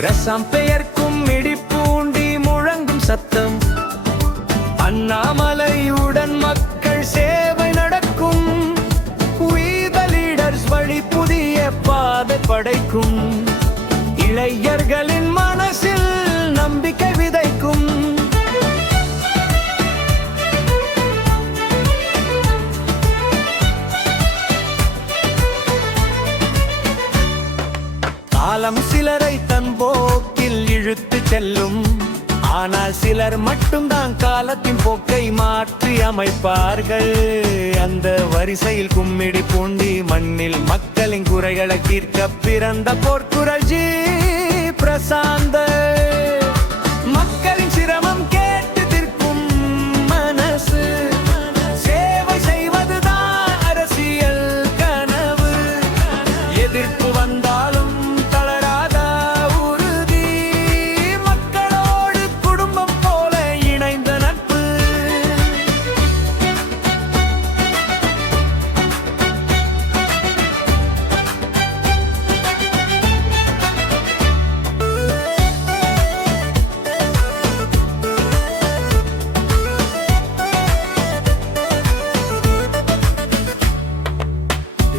பிரசாம் பெயர்க்கும் இடிப்பூண்டி முழங்கும் சத்தம். அண்ணாமலையுடன் மக்கள் சேவை நடக்கும். We the leaders வழி புதிய பாதை படைக்கும். இளைஞர்களின் மனசில் நம்பிக்கை விதைக்கும். காலம் சிலரை தன் போக்கில் இழுத்து செல்லும். ஆனால் சிலர் மட்டும்தான் காலத்தின் போக்கை மாற்றி அமைப்பார்கள். அந்த வரிசையில் கும்மிடி பூண்டி மண்ணில் மக்களின் குறைகளை தீர்க்க பிறந்த போர்க்குரல் ஜி பிரசாந்த. மக்களின் சிரமம் கேட்டு தீர்க்கும் மனசு. சேவை செய்வதுதான் அரசியல் கனவு. எதிர்ப்பு வந்தாலும்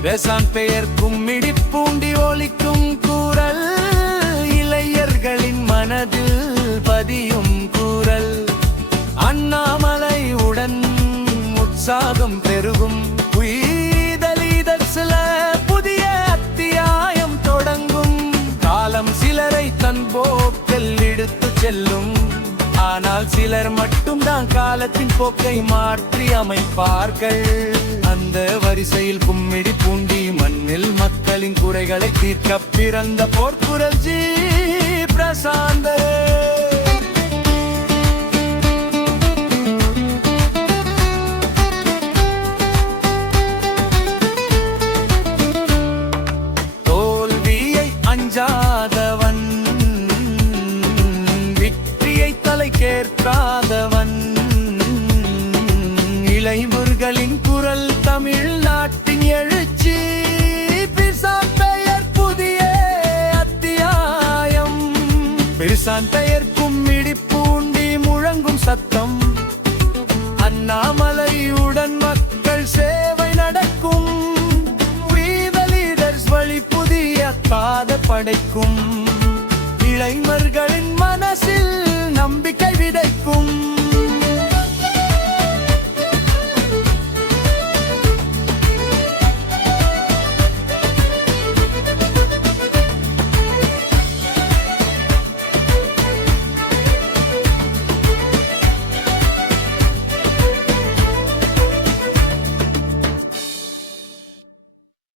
பிரசாம் பெயர்க்கும் இடிப்பூண்டி ஒலிக்கும் கூறல். இளைஞர்களின் மனதில் பதியும் கூறல். அண்ணாமலையுடன் உற்சாகம் பெருகும். உயிதலிதற்சில புதிய அத்தியாயம் தொடங்கும். காலம் சிலரை தன் போக்கில் இழுத்து செல்லும். ஆனால் சிலர் மட்டும்தான் காலத்தின் போக்கை மாற்றி அமைப்பார்கள். அந்த வரிசையில் கும்மிடி பூண்டி மண்ணில் மக்களின் குறைகளை தீர்க்க பிறந்த போர்க்குரல் ஜி பிரசாந்த. தோல்வியை அஞ்சாதவன், வெற்றியை தலைக்கேற்காதவன். இளைஞர்களின் குரல் தமிழ்நாட்டின் எழுச்சி. பிரசாம் பெயர் புதிய அத்தியாயம். பிரசாம் பெயர்க்கும் இடிப்பூண்டி முழங்கும் சத்தம். அண்ணாமலையுடன் மக்கள் சேவை நடக்கும். We the leaders வழி புதிய பாதை படைக்கும். இளைஞர்களின் மனசில் நம்பிக்கை விதைக்கும்.